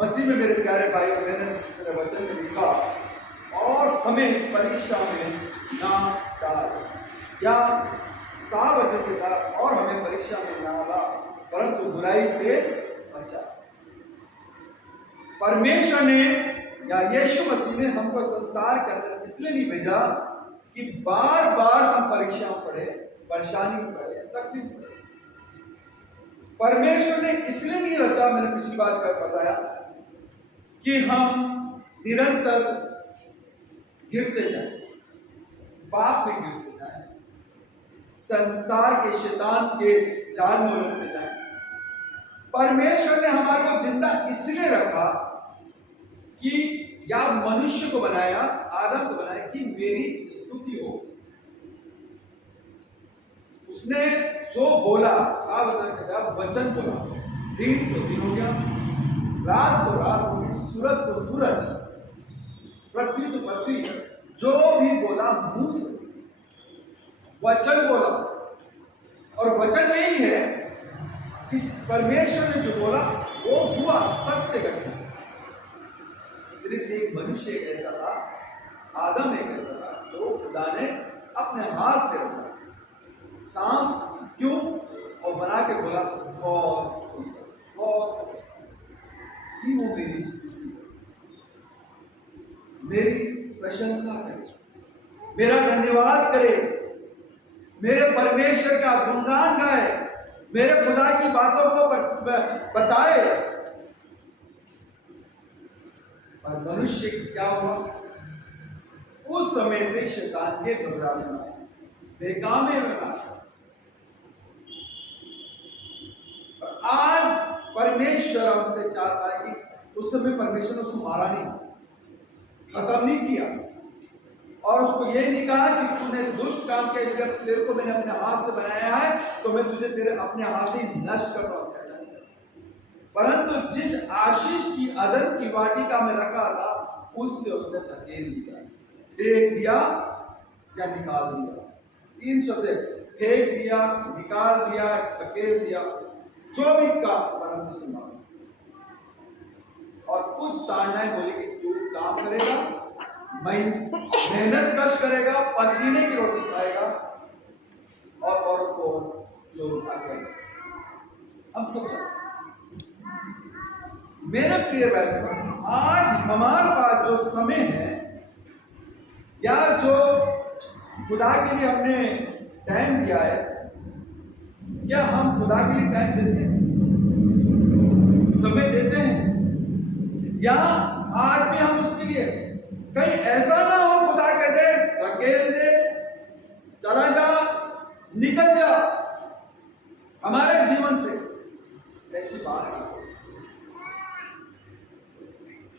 मसीह में मेरे प्यारे भाई, मैंने मेरे वचन में लिखा, और हमें परीक्षा में ना डाल, या साफ वचन के था, और हमें परीक्षा में ना ला, परंतु बुराई से बचा। परमेश्वर ने या यीशु मसीह ने हमको संसार के अंदर इसलिए नहीं भेजा कि बार बार हम परीक्षा पढ़े, परेशानी पढ़े, तकलीफ पढ़े। परमेश्वर ने इसलिए नहीं रचा, मैंने पिछली बार बताया, कि हम निरंतर गिरते जाएं, पाप में गिरते जाएं, संसार के शैतान के जाल में उलझते जाएं। परमेश्वर ने हमारे को जिंदा इसलिए रखा कि या मनुष्य को बनाया, आदम को बनाया कि मेरी स्तुति हो। उसने जो बोला, वचन बोला, दिन तो दिन हो गया, रात तो रात हो गई, सूरज तो सूरज, पृथ्वी तो पृथ्वी, जो भी बोला मुंह से वचन बोला। और वचन यही है कि परमेश्वर ने जो बोला वो हुआ, सत्य घटना। सिर्फ एक मनुष्य एक ऐसा था, आदम एक ऐसा था, जो खुदा ने अपने हाथ से रचा, सांस क्यों और बना के बोला बहुत सुंदर, बहुत अच्छा। कि वो मेरी स्तुति, मेरी प्रशंसा करे, मेरा धन्यवाद करे, मेरे परमेश्वर का गुणगान गाए, मेरे खुदा की बातों को बताए। और मनुष्य क्या हुआ? उस समय से शैतान के घबराने में, बेकामे में आ। और आज परमेश्वर हमसे चाहता है कि उस समय परमेश्वर ने उसको मारा नहीं, खत्म नहीं किया, और उसको ये नहीं कहा कि तूने दुष्ट काम किया इसलिए तेरे को मैंने अपने हाथ से बनाया है तो मैं तुझे तेरे अपने हाथ से नष्ट कर दूंगा। ऐसा नहीं, परंतु जिस आशीष की अदन की वाटिका में रखा था उससे उसने धकेल दिया, फेंक दिया या निकाल दिया। तीन शब्द, फेंक दिया, निकाल दिया, धकेल दिया, जो भी काम, परंतु से मार। और कुछ ताड़नाएं बोली कि तू काम करेगा, मेहनत कश करेगा, पसीने की रोटी खाएगा, और औरत को जो हम सब। मेरे प्रिय बहनों, आज हमारे पास जो समय है या जो खुदा के लिए हमने टाइम दिया है, क्या हम खुदा के लिए टाइम देते हैं, समय देते हैं? या आज भी हम उसके लिए, कहीं ऐसा ना हो खुदा कह दे, धकेल दे, चला जा, निकल जा हमारे जीवन से, ऐसी बात है।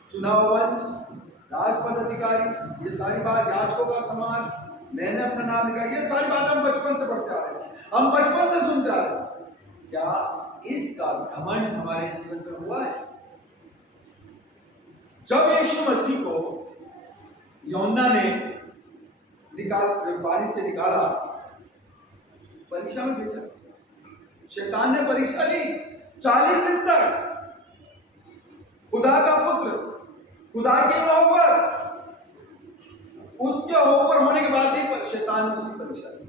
चुनाव वंश, राजपद अधिकारी, ये सारी बात, याजकों का समाज, मैंने अपना नाम लिखा, ये सारी बात हम बचपन से पढ़ते आ रहे हैं, हम बचपन से सुनते आ रहे हैं। क्या इसका घमंड हमारे जीवन में हुआ है? जब यीशु मसीह को यूहन्ना ने पानी से निकाला, परीक्षा में भेजा, शैतान ने परीक्षा ली 40 दिन तक। खुदा का पुत्र, खुदा की मोहब्बत, उसके ऊपर होने के बाद भी शैतान ने उसकी परीक्षा ली।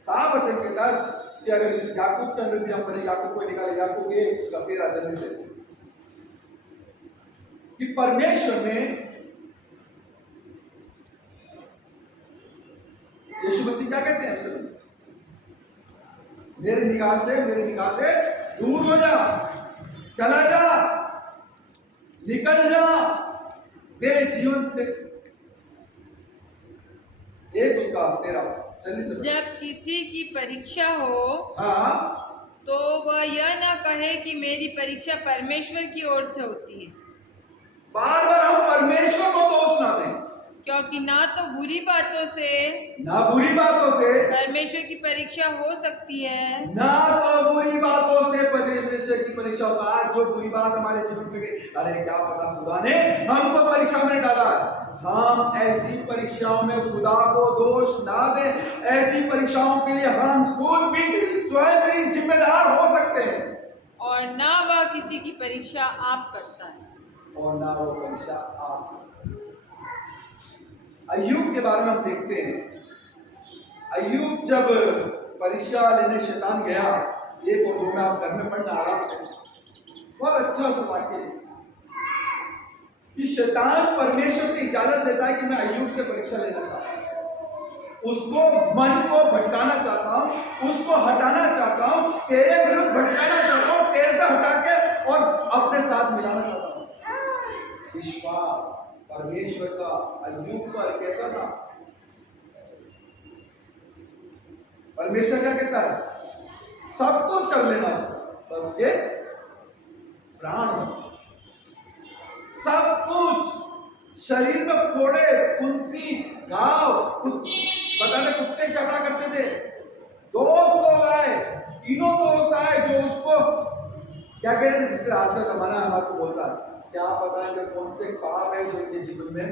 साफ वचन के दर्ज कि अगर याकूब के अंदर भी हम पढ़े, याकूब को निकाले, याकूब के उसका 13 जल्दी से, कि परमेश्वर ने यीशु मसीह क्या कहते हैं उससे, मेरे निगाह से दूर हो जा, चला जा, निकल जा मेरे जीवन से। एक उसका 13 जल्दी से। जब किसी की परीक्षा हो, हाँ, तो वह यह ना कहे कि मेरी परीक्षा परमेश्वर की ओर से होती है। बार बार हम परमेश्वर को दोष ना दें, क्योंकि ना तो बुरी बातों से परमेश्वर की परीक्षा हो सकती है, ना तो बुरी बातों से परमेश्वर की परीक्षा होता है। जो बुरी बात हमारे जीवन में गई, अरे क्या पता खुदा ने हमको परीक्षा में डाला है। हम ऐसी परीक्षाओं में खुदा को दोष ना दें। ऐसी परीक्षाओं के लिए हम खुद भी स्वयं भी जिम्मेदार हो सकते हैं। और ना वह किसी की परीक्षा आप करता है। और ना वो परीक्षा आप। अय्यूब के बारे में हम देखते हैं, अय्यूब जब परीक्षा लेने शैतान गया, 1 और 2 में आप घर में पढ़ना आराम से, बहुत अच्छा उस वाक्य है कि शैतान परमेश्वर से इजाजत लेता है कि मैं अय्यूब से परीक्षा लेना चाहता हूं, उसको मन को भटकाना चाहता हूं, उसको हटाना चाहता हूं, तेरे विरुद्ध भटकाना चाहता हूं, तेरे से हटा के और अपने साथ मिलाना चाहता हूं। विश्वास परमेश्वर का अय्यूब पर कैसा था? परमेश्वर क्या कहता है? सब कुछ कर लेना उसका, बस के प्राण बचाओ। सब कुछ, शरीर में फोड़े, फुंसी, घाव, बताते कुत्ते चटा करते थे, दोस्त लोग आए, तीनों दोस्त आए जो उसको क्या कह रहे थे, जिस तरह आज का जमाना हमारे को बोलता है, क्या पता है कि कौन से पाप है जो इनके जीवन में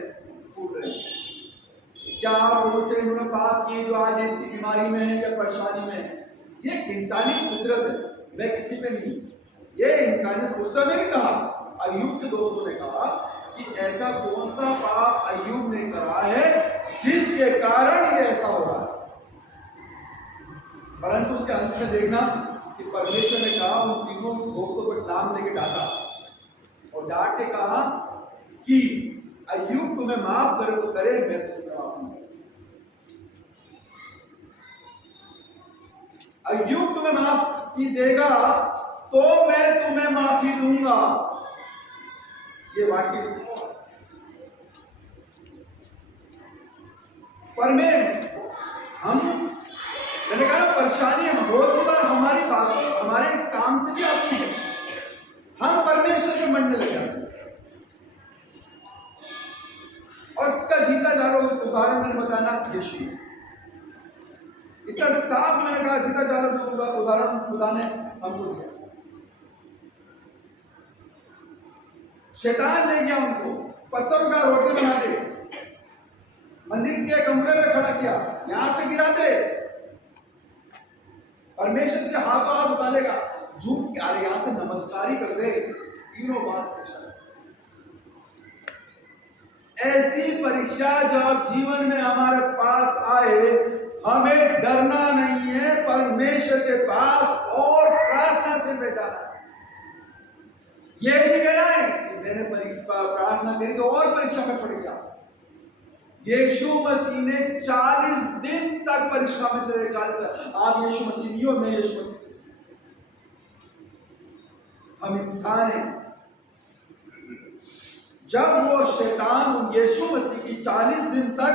फूट रहे हैं, क्या कौन से इन्होंने पाप किए जो आज इनकी बीमारी में है या परेशानी में है। ये इंसानी फितरत है, मैं किसी पे नहीं, ये इंसानी। उस समय भी कहा, अय्यूब के दोस्तों ने कहा कि ऐसा कौन सा पाप अय्यूब ने करा है जिसके कारण ये ऐसा हो रहा है। परंतु उसके अंत में देखना कि परमेश्वर ने कहा, उन तीनों दोस्तों को नाम लेके डांटा और डांट के कहा कि अय्यूब तुम्हें माफ करे तो करे, मैं तुम्हें माफ नहीं। अय्यूब तुम्हें माफ की देगा तो मैं तुम्हें माफी दूंगा। ये वाक्य पर मैंने कहा परेशानी हम बहुत सी बार हमारी बातों, हमारे काम से भी आती है, हम परमेश्वर के मनने लग जाते हैं। और इसका जीता जा रहा उदाहरण मैंने बताना, यीशु इतना साफ मैंने कहा, जीता जा रहा उदाहरण खुदा ने हमको दिया। शैतान ले गया उनको, पत्थरों का रोटी बना दे, मंदिर के कमरे में खड़ा किया, यहां से गिरा दे, परमेश्वर के हाथों हाथ उठा लेगा, झूठ के, अरे यहां से नमस्कार ही कर दे, तीनों बार परीक्षा। ऐसी परीक्षा जब जीवन में हमारे पास आए, हमें डरना नहीं है, परमेश्वर के पास और प्रार्थना से भेजाना है। ये नहीं कहना है कि मैंने प्रार्थना करी तो और परीक्षा में पड़ गया। यीशु मसीह ने 40 दिन तक परीक्षा में रहे। 40, आप यीशु मसीह नहीं हो, मैं यीशु मसीह, हम इंसान हैं। जब वो शैतान यीशु मसीह की 40 दिन तक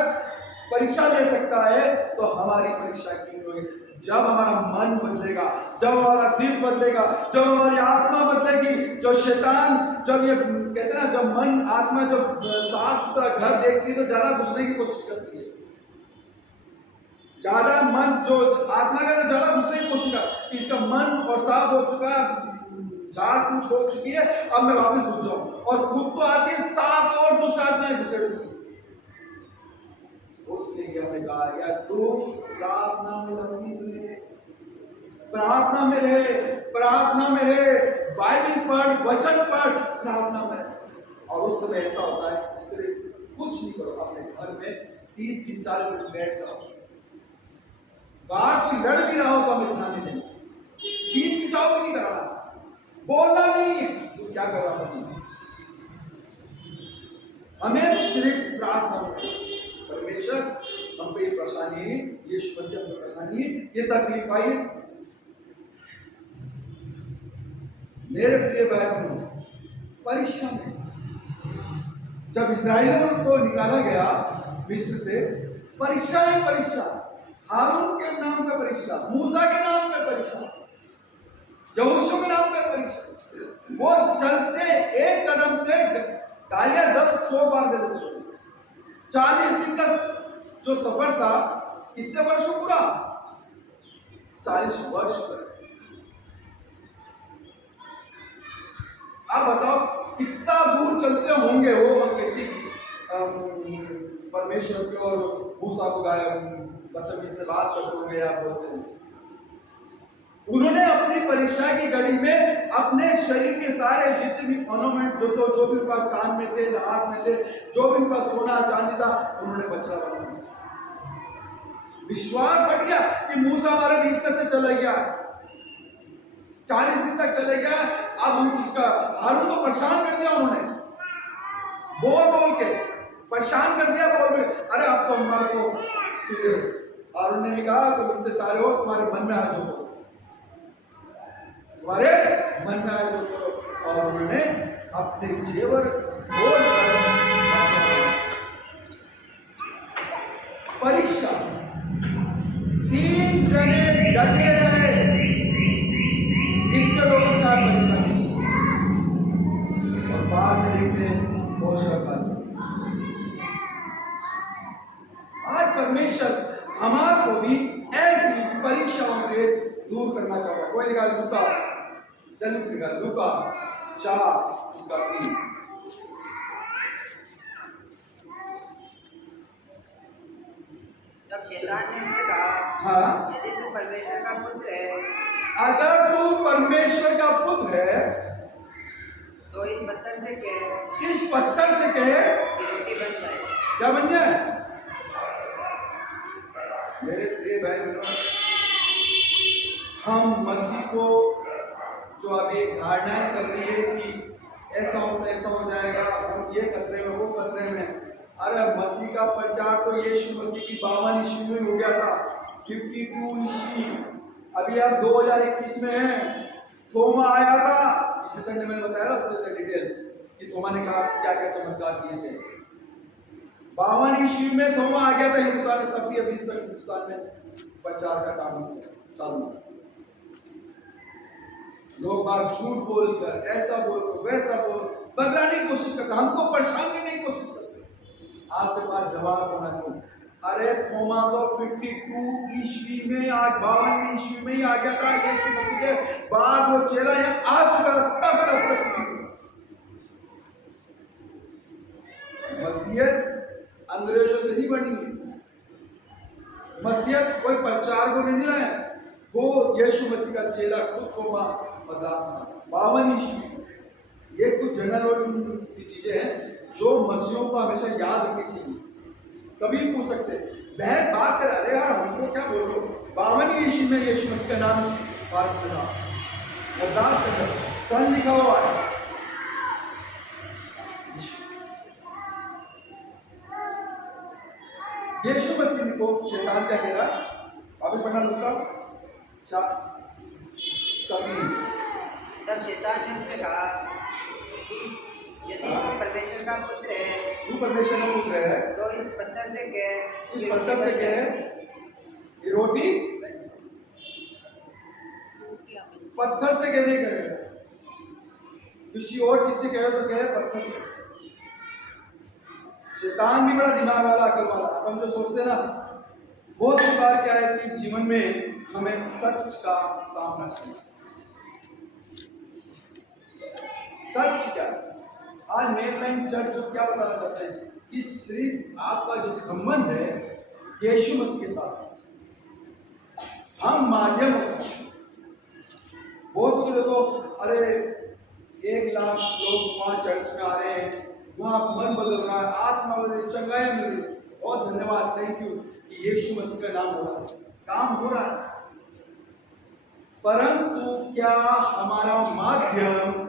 परीक्षा ले सकता है, तो हमारी परीक्षा की होगी जब हमारा मन बदलेगा, जब हमारा दिल बदलेगा, जब हमारी आत्मा बदलेगी। जो शैतान, जब ये कहते हैं ना, जब मन आत्मा जब साफ सुथरा घर देखती है तो ज्यादा घुसने की कोशिश करती है, ज्यादा मन जो आत्मा का ज्यादा घुसने की कोशिश कर, इसका मन और साफ हो चुका है, झाड़ पूछ हो चुकी है, अब मैं वापस घुस जाऊं, और खुद तो आती है 7 और दुष्ट आत्माएं घुसे हुई। उसके लिए हमें कहा गया, तू प्रार्थना में लगी रहे, प्रार्थना में रहे, प्रार्थना में रहे, बाइबल पढ़, वचन पढ़, प्रार्थना में। और उस समय ऐसा होता है, सिर्फ कुछ नहीं करो, अपने घर में 30 दिन 40 मिनट बैठ जाओ, बाहर कोई लड़ भी रहा हो तो हमें ध्यान नहीं देना, पीठ पिछाव भी नहीं कराना, बोलना नहीं है, तो क्या कर रहा हूं, हमें सिर्फ प्रार्थना में। परमेश्वर हम पे परेशानी है, यीशु मसीह हम पे परेशानी है, ये तकलीफ आई है। मेरे प्रिय भाइयों, परीक्षा में जब इस्राएलियों को निकाला गया मिस्र से, परीक्षा ही परीक्षा, हारून के नाम पे परीक्षा, मूसा के नाम पे परीक्षा, यहोशू के नाम पे परीक्षा। वो चलते एक कदम से गालियां 10-100 बार दे देते। 40 दिन का जो सफर था, कितने वर्षों पूरा? 40 वर्ष पर। आप बताओ कितना दूर चलते होंगे वो, और कहती परमेश्वर की और मूसा को गाया, मतलब इससे बात करते होंगे, आप बोलते हैं। उन्होंने अपनी परीक्षा की घड़ी में अपने शरीर के सारे जितने भी ऑर्नामेंट जो भी उनके पास कान में थे, हाथ में थे, जो भी उनके पास सोना चांदी था, उन्होंने बछड़ा बना दिया। विश्वास बढ़ गया कि मूसा हमारे बीच में से चला गया, 40 दिन तक चले गया। अब हम किसका, हारून को परेशान कर दिया उन्होंने, बोल के परेशान कर दिया, बोल अरे अब तो हमारे को। हारून ने भी कहा तो इतने सारे हो, तुम्हारे मन में आ जो करो, तुम्हारे मन में आ जो करो। और उन्होंने अपने जेवर बोल परीक्षा, 3 जने डटे रहे, इतने लोगों के साथ परीक्षा की, और बाद में देखते हैं मोशा का। आज परमेश्वर हमारे को भी ऐसी परीक्षाओं से दूर करना चाहता है। कोई निकाल लूका, जल्दी से निकाल लूका 4 उसका 3। जब शैतान ने उनसे कहा, हाँ, यदि तू परमेश्वर का पुत्र है, अगर तू परमेश्वर का पुत्र है तो इस पत्थर से कह इस पत्थर से कहे कि रोटी बन जाए। क्या बन जाए। मेरे प्रिय भाई बहनों, हम मसीह को जो अभी धारणाएं चल रही है कि ऐसा हो जाएगा, हम ये खतरे में, वो खतरे में। अरे मसीह का प्रचार तो यीशु मसीह की 52 ईस्वी में हो गया था, 52 ईस्वी। अभी आप 2021 में हैं। थोमा आया था, पिछले संडे मैंने बताया था डिटेल कि थोमा ने कहा क्या क्या चमत्कार किए थे। 52 ईस्वी में थोमा आ गया था हिंदुस्तान में, तब भी अभी तक हिंदुस्तान में प्रचार का काम चालू है। लोग बात झूठ बोलकर, ऐसा बोलकर, वैसा बोल, बदलाने की कोशिश करते, हमको परेशान करने की कोशिश करते। आपके पास जवाब होना चाहिए। अरे थोमा तो 52 ईस्वी में, आज 52 ईस्वी में ही आ गया था। यीशु मसीह के बाद वो चेला यहाँ आ चुका था, तब से अब तक कुछ। मसीहत अंग्रेजों से नहीं बनी है, मसीहत कोई प्रचार को नहीं लाया, वो यीशु मसीह का चेला खुद थोमा मद्रास में 52 ईस्वी। ये कुछ जनरल की चीजें हैं जो मसीहों को हमेशा याद रखनी चाहिए। कभी पूछ सकते बहन बात कर, अरे यार हमको क्या बोल रहे हो, 52 ईस्वी में यीशु मसीह का नाम भारत में मद्रास का सन लिखा हुआ है। यीशु मसीह को शैतान क्या कह रहा है, अभी पढ़ना लूका 4। तब शैतान ने उनसे कहा, यदि तू परमेश्वर का पुत्र है, तू परमेश्वर का पुत्र है, तो इस पत्थर से कह, इस पत्थर से कह ये रोटी, पत्थर से कहने कहे, किसी और चीज से कहे तो कहे पत्थर से। शैतान भी बड़ा दिमाग वाला, अकल वाला। अपन जो सोचते हैं ना, बहुत सी बार क्या है कि जीवन में हमें सच का सामना करना चाहिए। सच क्या है? आज मेन लाइन चर्च जो क्या बताना चाहते हैं कि सिर्फ आपका जो संबंध है यीशु मसीह के साथ, हम माध्यम हो सकते हैं। बहुत से देखो, अरे 1 लाख लोग वहां चर्च में आ रहे हैं, वहां मन बदल रहा है, आत्मा बदल रही, चंगाई मिल रही, बहुत धन्यवाद, थैंक यू कि यीशु मसीह का नाम हो रहा है, काम हो रहा है। परंतु क्या हमारा माध्यम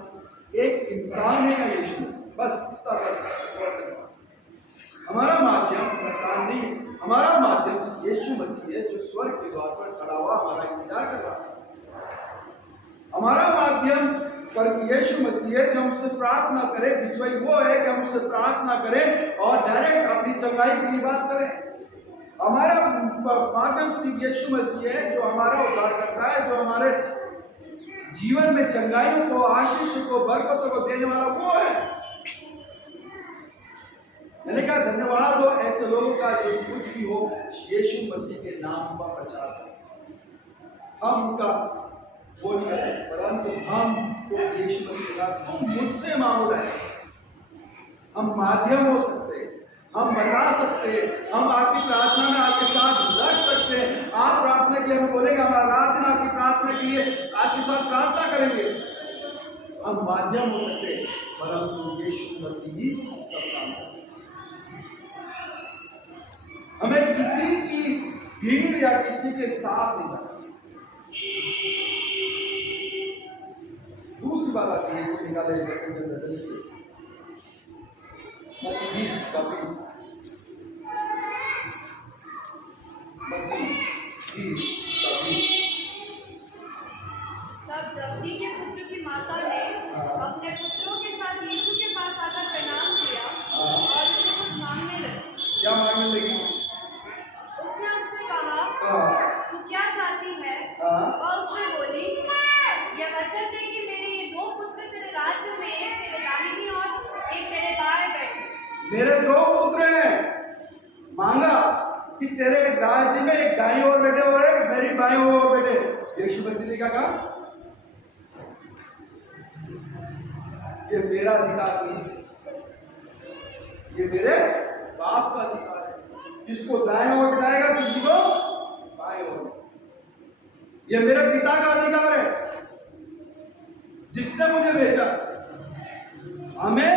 एक इंसान है या यीशु मसीह? बस इतना सच। हमारा माध्यम इंसान नहीं, हमारा माध्यम यीशु मसीह है जो स्वर्ग के द्वार पर खड़ा हुआ हमारा इंतजार कर रहा है। हमारा माध्यम यीशु मसीह है जो हमसे प्रार्थना करे, बिचवाई वो है कि हम उससे प्रार्थना करें और डायरेक्ट अपनी चंगाई की बात करें। हमारा माध्यम सिर्फ यीशु मसीह है जो हमारा उद्धार करता है, जो हमारे जीवन में चंगाइयों को, आशीष को, बरकतों को देने वाला वो है। मैंने कहा धन्यवाद हो ऐसे लोगों का जो कुछ भी हो यीशु मसीह के नाम का प्रचार करें। हम उनका वो नहीं करें, परंतु हम तो यीशु मसीह के साथ तुम मुझसे मांगो है, हम माध्यम हो सकते हैं, हम बता सकते हैं, हम आपकी प्रार्थना में आपके साथ लग सकते हैं। आप प्रार्थना के लिए हम बोलेंगे, हमारा रात दिन आपकी प्रार्थना के लिए आपके साथ प्रार्थना करेंगे। हम माध्यम हो सकते हैं, परंतु यीशु मसीह ही सब काम करते हैं। हमें किसी की भीड़ या किसी के साथ नहीं जाना। दूसरी बात आती है, कोई निकाले बच्चे के अंदर जल्दी से, मत्ती 20 तब जब्दी के पुत्र की माता ने अपने पुत्रों के साथ यीशु के पास आकर प्रणाम किया और उससे कुछ मांगने लगी। क्या मांगने लगी? उसने उससे कहा, तू क्या चाहती है? वह उससे बोली, यह वचन दे कि मेरे ये दो पुत्र तेरे राज्य में, एक तेरे दाहिनी और एक तेरे बाएं बैठे। मेरे दो पुत्र हैं, मांगा कि तेरे राज्य में एक दाईं ओर बैठे और एक मेरी बाईं ओर बैठे। यीशु मसीह ने क्या कहा? ये मेरा अधिकार नहीं है, ये मेरे बाप का अधिकार है। किसको दाएं ओर बिठाएगा, किसी को बाएं ओर। ये मेरे पिता का अधिकार है, जिसने मुझे भेजा। हमें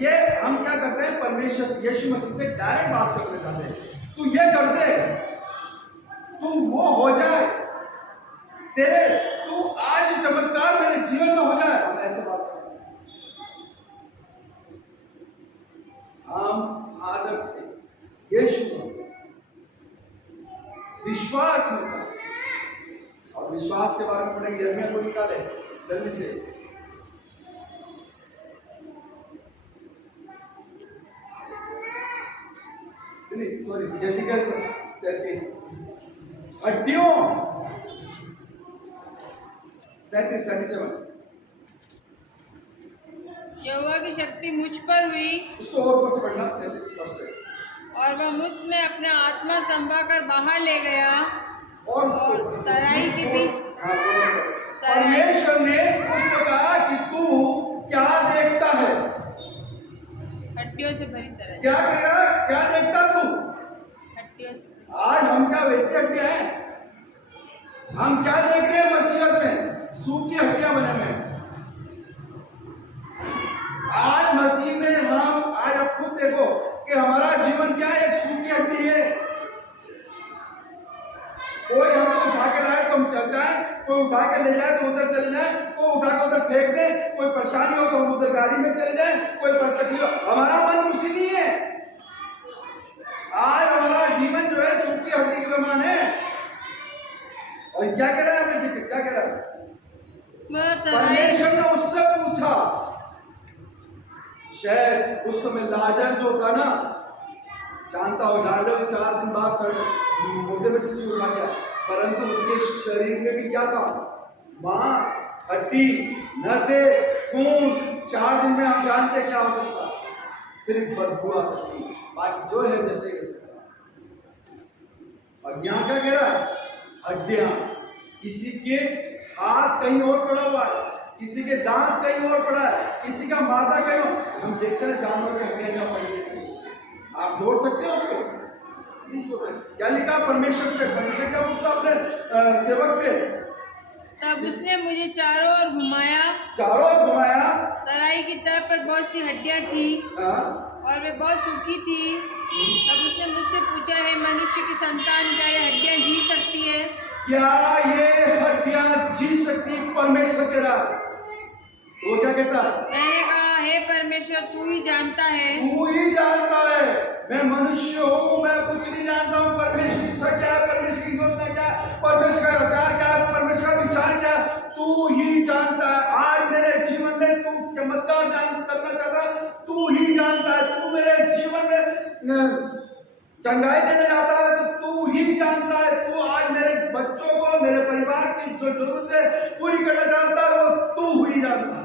ये हम क्या करते हैं, परमेश्वर यीशु मसीह से डायरेक्ट बात करना चाहते हैं। तू ये कर दे, तू वो हो जाए, तेरे तू आज चमत्कार मेरे जीवन में हो जाए। हम ऐसे बात करते हैं। हम आदर से यीशु मसीह विश्वास में, और विश्वास के बारे में पढ़ेंगे। यर्मिया को निकाले जल्दी से, सॉरी यजिकल 37 हड्डियों 37 यहोवा की शक्ति मुझ पर हुई उससे और ऊपर से पढ़ना 37 फर्स्ट है। और वह मुझ में अपना आत्मा संभा कर बाहर ले गया और उसके ऊपर से तराई के बीच परमेश्वर ने उसको कहा कि तू क्या देखता है? हड्डियों से भरी तरह। क्या क्या देखता तू? हड्डियों से। आज हम क्या वैसी हड्डियां हैं? हम क्या देख रहे हैं मसीहत में? सूखी हड्डियां बने हुए हैं। आज मसीह में हम आज आप खुद देखो कि हमारा जीवन क्या है, एक सूखी हड्डी है। कोई हमको उठा के लाए तो हम चल जाए, कोई उठा के ले जाए तो उधर चले जाए, कोई उठा के उधर फेंक दे, कोई परेशानी हो तो हम उधर गाड़ी में चले जाए, कोई तकलीफ हो, हमारा मन कुछ ही नहीं है। आज हमारा जीवन जो है सूखी हड्डी के समान है। और क्या कह रहा है हमें? क्या कह रहा है? परमेश्वर ने उससे पूछा, शायद उस समय लाजर जो था ना, जानता हो लाजर 4 दिन बाद मुर्दे में से उठा गया, परंतु उसके शरीर में भी क्या था? मांस, हड्डी, नसें, खून। 4 दिन में आप जानते क्या हो सकता? सिर्फ बदबू आ सकती, बाकी जो है जैसे ही और यहाँ क्या कह रहा है? हड्डियां। किसी के हाथ कहीं और पड़ा हुआ है, किसी के दांत कहीं और पड़ा है, किसी का माथा कहीं और। हम देखते हैं जानवर के हड्डियां पड़ी है, आप जोड़ सकते हो उसको? नहीं जोड़ सकते। क्या लिखा परमेश्वर से? परमेश्वर क्या पूछता अपने सेवक से? तब उसने मुझे चारों ओर घुमाया, तराई की तरफ पर बहुत सी हड्डियां थी और वे बहुत सूखी थी। तब उसने मुझसे पूछा, है मनुष्य की संतान, क्या ये हड्डियां जी सकती है? क्या ये हड्डियां जी सकती? परमेश्वर कह रहा। वो क्या कहता? मैंने कहा, हे परमेश्वर, तू ही जानता है। तू ही जानता है। मैं मनुष्य हूँ, मैं कुछ नहीं जानता हूँ। परमेश्वर की इच्छा क्या है, परमेश्वर की योजना क्या है, परमेश्वर का विचार क्या है, परमेश्वर का विचार क्या है, तू ही जानता है। आज मेरे जीवन में तू चमत्कार करना चाहता है, तू ही जानता है। तू मेरे जीवन में चंगाई देने जाता है तो तू ही जानता है। तू आज मेरे बच्चों को, मेरे परिवार की जो जरूरतें पूरी करना चाहता है, वो तू ही जानता है।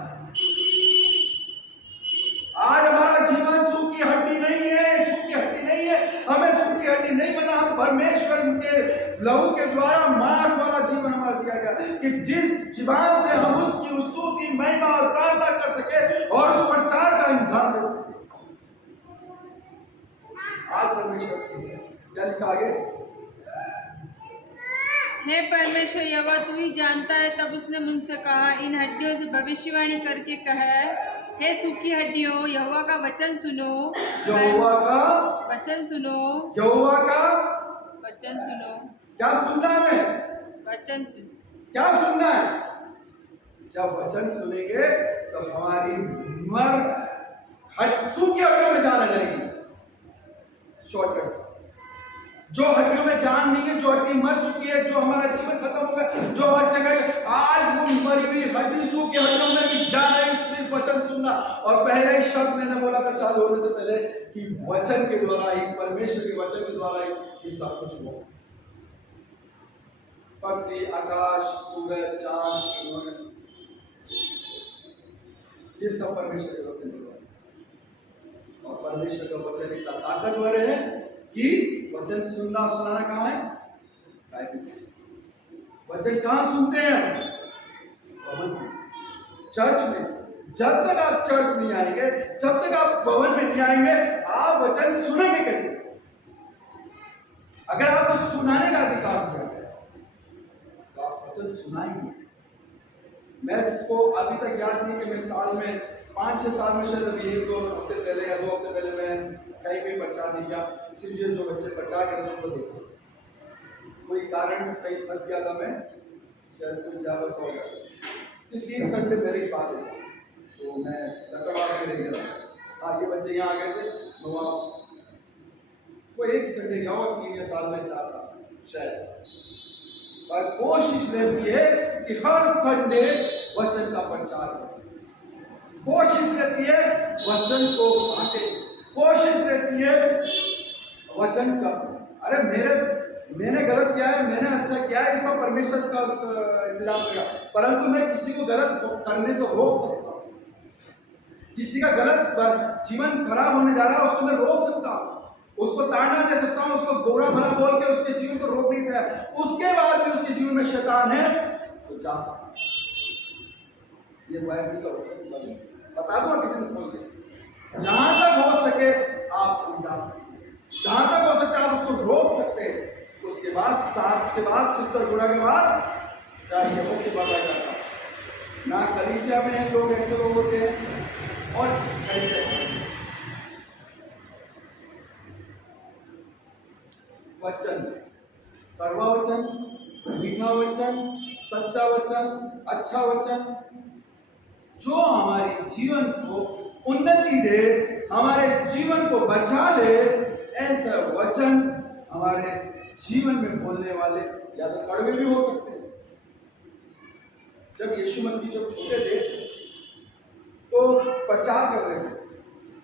आज हमारा जीवन सूखी हड्डी नहीं है, सूखी हड्डी नहीं है। हमें सूखी हड्डी नहीं बनना। हम परमेश्वर के लहू के द्वारा मांस वाला जीवन हमारा दिया गया कि जिस जीवन से हम उसकी स्तुति, महिमा और प्रार्थना कर सके और उस प्रचार का इंसान दे सके। आज परमेश्वर से क्या लिखा आगे? हे परमेश्वर यहोवा तू ही जानता है। तब उसने मुझसे कहा, इन हड्डियों से भविष्यवाणी करके कह, हे सूखी हड्डियों, यहोवा का वचन सुनो। यहोवा का वचन सुनो। यहोवा का वचन सुनो। क्या सुनना है हमें? वचन सुनो। क्या सुनना है? जब वचन सुनेंगे तो हमारी सूखी हड्डियों में जान आ जाएगी। शॉर्टकट, जो हड्डियों में जान नहीं है, जो हड्डी मर चुकी है, जो हमारा जीवन खत्म हो गया, जो हर जगह आज वो मरी हुई हड्डी सूखी हड्डियों में भी जान आई, सिर्फ वचन सुनना। और पहले ही शब्द मैंने बोला था चालू होने से पहले कि वचन के द्वारा ही, परमेश्वर के वचन के द्वारा ही ये सब कुछ हुआ। पृथ्वी, आकाश, सूरज, चांद, ये सब परमेश्वर के वचन के द्वारा। और परमेश्वर का वचन इतना ताकतवर है कि वचन सुनना सुनाना कहाँ है? वचन कहाँ सुनते हैं? भवन में, चर्च में। जब तक आप चर्च नहीं आएंगे, जब तक आप भवन में नहीं आएंगे, आप वचन सुनेंगे कैसे? अगर आपको सुनाने का अधिकार दिया गया तो आप वचन सुनाएंगे। मैं इसको अभी तक याद नहीं कि मैं साल में 5-6 साल में शायद अभी 1-2 हफ्ते पहले या 2 हफ्ते पहले मैं कहीं भी प्रचार नहीं किया। इसीलिए जो बच्चे प्रचार करते उनको देखो, कोई कारण कहीं फंस गया था मैं, शायद कोई ज़्यादा सो गया। सिर्फ 3 संडे मेरी बात है, तो मैं लकड़वास में रह गया। हाँ, ये बच्चे यहाँ आ गए थे, तो वहाँ वो एक संडे गया हो 3 साल में 4 साल शायद। और कोशिश रहती है कि हर संडे वचन का प्रचार करें। कोशिश रहती है वचन को बांटे। कोशिश रहती है वचन का, अरे मैंने गलत किया है, मैंने अच्छा किया है, ये सब परमेश्वर का इंतजाम करेगा। परंतु मैं किसी को गलत करने से रोक सकता हूँ। किसी का गलत जीवन खराब होने जा रहा है, उसको मैं रोक सकता हूँ, उसको ताड़ना दे सकता हूँ, उसको बुरा भला बोल के उसके जीवन को रोक नहीं दिया। उसके बाद भी उसके जीवन में शैतान है तो जा सकता है। ये बाइबल का वचन बता दूंगा किसी ने बोल के, जहां तक हो सके आप समझा सकते हैं, जहां तक हो सकता है आप उसको रोक सकते हैं। उसके बाद 7 के बाद 70 गुणा के बाद चाहिए वो के बाद आ जाता ना। कलीसिया में लोग ऐसे लोग होते हैं और कैसे वचन, कड़वा वचन, मीठा वचन, सच्चा वचन, अच्छा वचन, जो हमारे जीवन को उन्नति दे, हमारे जीवन को बचा ले, ऐसा वचन हमारे जीवन में बोलने वाले या तो कड़वे भी हो सकते हैं। जब यीशु मसीह जब छोटे थे तो प्रचार कर रहे थे,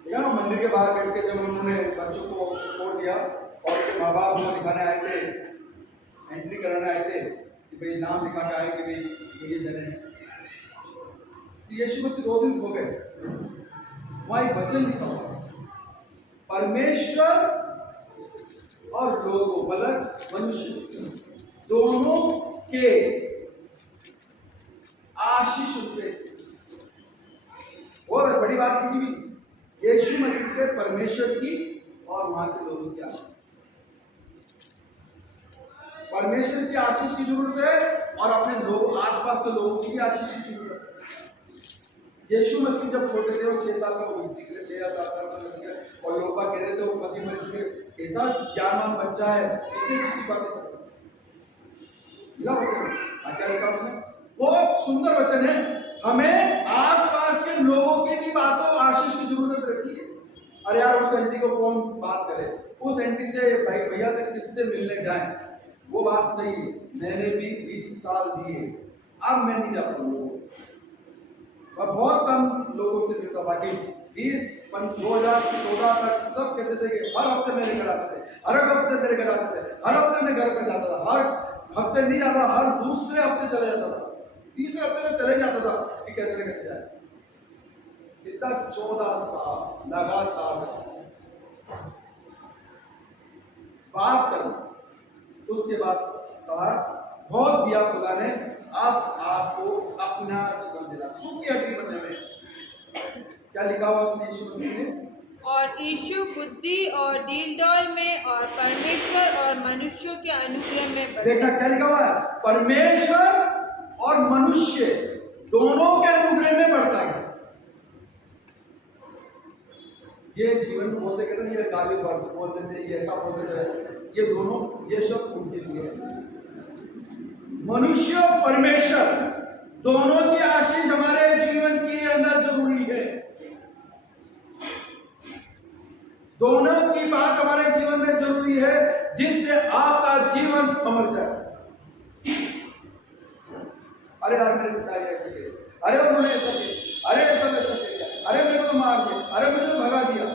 ठीक है ना, मंदिर के बाहर बैठ के जब उन्होंने बच्चों को छोड़ दिया और उनके माँ बाप वो लिखाने आए थे, एंट्री कराने आए थे कि भाई नाम लिखा के आए कि भाई ये जने। यीशु मसीह 2 दिन हो गए, वहाँ एक वचन लिखा हुआ, परमेश्वर और लोगों मतलब मनुष्य दोनों के आशीष उठे। और बड़ी बात की भी यीशु मसीह के परमेश्वर की और वहां के लोगों की आशीष। परमेश्वर की आशीष की जरूरत है और अपने लोग आसपास के लोगों की भी आशीष की जरूरत है। यीशु मसीह जब छोटे थे, वो 6 साल का वो जिक्र 6 या 7 साल का जिक्र, और लोग कह रहे थे वो फकीर मसीह कैसा ज्ञानवान बच्चा है, इतनी अच्छी बातें करता मिला वचन। क्या लिखा उसमें? बहुत सुंदर वचन है। हमें आसपास के लोगों की भी बातों आशीष की जरूरत रहती है। अरे यार उस आंटी को कौन बात करे, उस आंटी से भाई भैया से किससे मिलने जाए, वो बात सही है, मैंने भी 20 साल दिए, अब मैं नहीं जाता हूँ। मैं बहुत कम लोगों से मिलता, बाकी 2014 तक सब कहते थे कि हर हफ्ते मेरे घर आते थे, हर हफ्ते मेरे घर आते थे, हर हफ्ते मैं घर पे जाता था, हर हफ्ते नहीं जाता, हर दूसरे हफ्ते चले जाता था, तीसरे हफ्ते तो चले जाता था कि कैसे न कैसे जाए। इतना 14 साल लगातार बात करो। उसके बाद कहा बहुत दिया खुदा ने, अब आपको अपना जीवन देना। सूखी हड्डी बनने में क्या लिखा हुआ उसमें यीशु मसीह ने? और यीशु बुद्धि और डील डॉल में और परमेश्वर और मनुष्यों के अनुग्रह में बढ़े। देखना क्या लिखा हुआ है, परमेश्वर और मनुष्य दोनों के अनुग्रह में बढ़ता है। ये जीवन में बहुत से कहते हैं, ये गाली बोलते थे, ये ऐसा बोलते थे, ये दोनों ये शब्द उनके लिए है। मनुष्य और परमेश्वर दोनों की आशीष हमारे जीवन के अंदर जरूरी है। दोनों की बात हमारे जीवन में जरूरी है, जिससे आपका जीवन समझ जाए। अरे यार मेरे पिता ऐसे किए, अरे उन्होंने ऐसा किया, अरे ऐसा वैसा किया, अरे मेरे को तो मार दिया, अरे मुझे तो भगा दिया।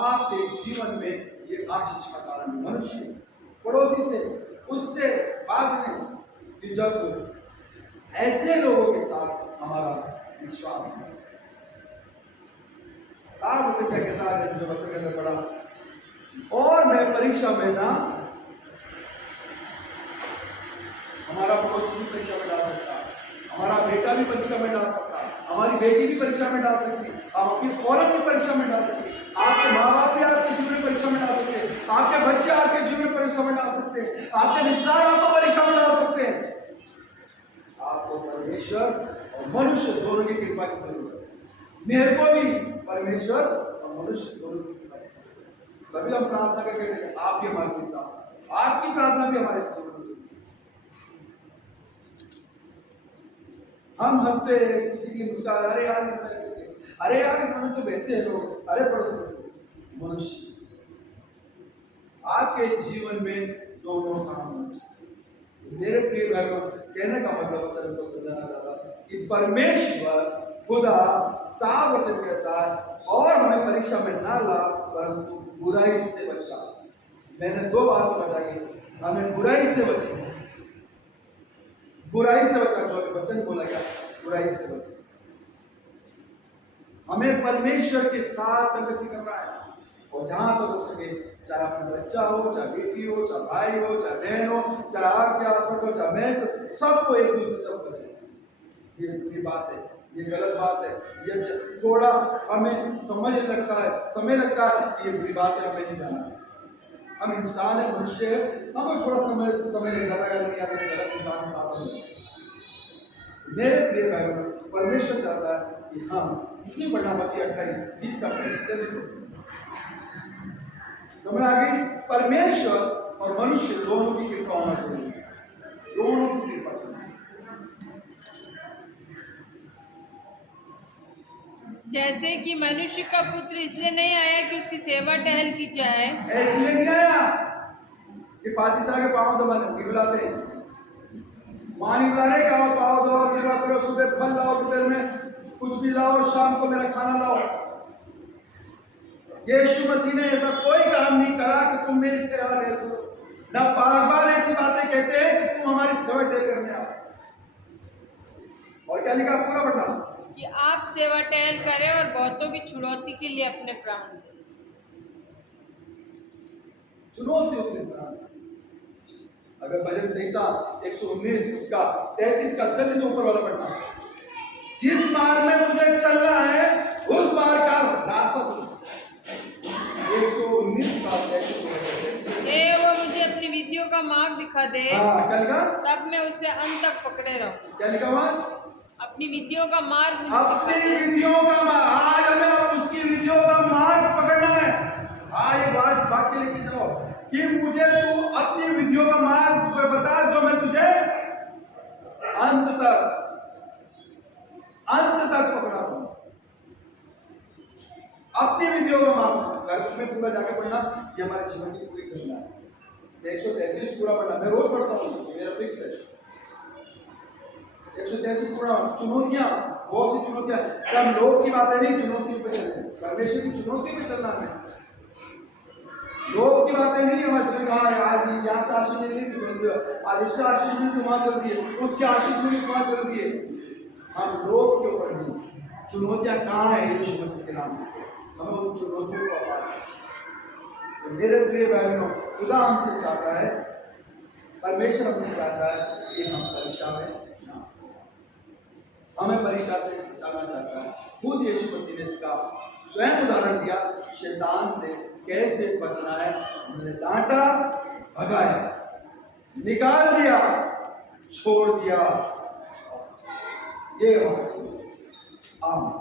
आपके जीवन में ये आशीष का कारण है। मनुष्य पड़ोसी से उससे बात नहीं कि जब ऐसे लोगों के साथ हमारा विश्वास है। सार बच्चे क्या कहता है, जो बच्चे के अंदर पढ़ा, और मैं परीक्षा में ना, हमारा पड़ोसी भी परीक्षा में डाल सकता है, हमारा बेटा भी परीक्षा में डाल सकता है, हमारी बेटी भी परीक्षा में डाल सकती है, आपकी औरत भी परीक्षा में डाल सकती है, आपके माँ बाप भी आपके जीवन में परीक्षा में डाल सकते हैं, आपके बच्चे आपके जीवन में परीक्षा में डाल सकते हैं, आपके रिश्तेदार आपको परीक्षा में डाल सकते हैं। आपको परमेश्वर और मनुष्य दोनों की कृपा की जरूरत है। मेरे को भी परमेश्वर और मनुष्य दोनों की कृपा की जरूरत है। तभी हम प्रार्थना करके कहते हैं, आप भी हमारे पिता, आपकी प्रार्थना भी हमारे जीवन में। हम हंसते किसी की मुस्कान, अरे यार इन्होंने ऐसे किया, अरे यार इन्होंने तो वैसे है लोग, अरे पड़ोसी से। मनुष्य आपके जीवन में दोनों काम होने चाहिए। मेरे प्रिय भाइयों, कहने का मतलब वचन को समझाना चाहता कि परमेश्वर खुदा साफ वचन कहता है, और हमें परीक्षा में ना ला परंतु बुराई से बचा। मैंने दो बात बताई, हमें बुराई से बचे, बुराई से बचा। जो वचन बोला गया, बुराई से बचे। हमें परमेश्वर के साथ संगति करना है, और जहां तक हो सके, चाहे अपना बच्चा हो, चाहे बेटी हो, चाहे भाई हो, चाहे बहन हो, चाहे आपके आसपास हो, चाहे मैं, तो सबको एक दूसरे से बचे। ये बात है, ये गलत बात है, ये थोड़ा हमें समझ लगता है, समय लगता है, ये बुरी बात है, हमें नहीं जाना। हम इंसान है, मनुष्य है, हमें थोड़ा समय लग जाता है, नहीं आता गलत इंसान के साथ। मेरे प्रिय भाई बहनों, परमेश्वर चाहता है कि हम इसी पढ़ना मत्ती 28:30 का जल्दी से समझ आ गई। परमेश्वर और मनुष्य दोनों की कृपा होना चाहिए, दोनों की कृपा चाहिए। जैसे कि मनुष्य का पुत्र इसलिए नहीं आया कि उसकी सेवा टहल की जाए, इसलिए नहीं आया कि पादशाह के पाँव दबाने बुलाते हैं, मानी बुला रहे, आओ पाँव दबाओ, सेवा करो, सुबह फल लाओ, दोपहर में कुछ भी लाओ, और शाम को मेरा खाना लाओ। यीशु मसीह ने ऐसा कोई काम नहीं करा कि तुम मेरी सेवा कर दो। न बार ऐसी बातें कहते हैं कि तुम हमारी सेवा टहल करने आओ। और क्या लिखा पूरा पढ़ना, कि आप सेवा टहल करें और बहुतों की छुड़ौती के लिए अपने प्राण दें। चुनौती अपने प्राण। अगर भजन संहिता 119 उसका 33 का चल लीजिए, ऊपर वाला पढ़ना, जिस मार्ग में मुझे चलना है उस मार्ग का रास्ता दो। 119 का 33 वो मुझे अपनी विधियों का मार्ग दिखा दे, क्या लिखा, तब मैं उसे अंत तक पकड़े रहूं। क्या लिखा हुआ, अपनी विधियों का मार्ग मुझे अपनी सिखा दे। विधियों का मार्ग। आज हमें उसकी विधियों का मार्ग पकड़ना है। ये बात बाकी लिखी जाओ कि मुझे तू अपनी विधियों का मार्ग बता, जो मैं तुझे अंत तक पकड़ा दूं। अपनी विधियों का मार्ग घर में पूरा जाके पढ़ना, ये हमारे जीवन की पूरी घटना है। 133 पूरा पढ़ना, मैं रोज पढ़ता हूँ, मेरा फिक्स है। 133 पूरा। चुनौतियां, बहुत सी चुनौतियां, हम लोग की बातें नहीं, चुनौती पे चलना, परमेश्वर की चुनौती पे चलना है। लोग की बातें नहीं, हमारे जीवन कहाँ है, आज यहाँ से आशीष मिली तो चलती है, आज उससे आशीष मिली तो वहां चलती है, उसके आशीष मिली तो वहां चलती है। हम लोग के ऊपर नहीं, चुनौतियां कहाँ है, यीशु मसीह के नाम में हमें उन चुनौतियों को पाना। तो मेरे प्रिय बहनों, खुदा हमसे चाहता है, परमेश्वर हमसे चाहता है कि हम परीक्षा में ना, हमें परीक्षा से बचाना चाहता है। खुद यीशु मसीह ने इसका स्वयं उदाहरण दिया, शैतान से कैसे बचना है। उन्होंने डांटा, भगाया, निकाल दिया, छोड़ दिया। ये आमीन।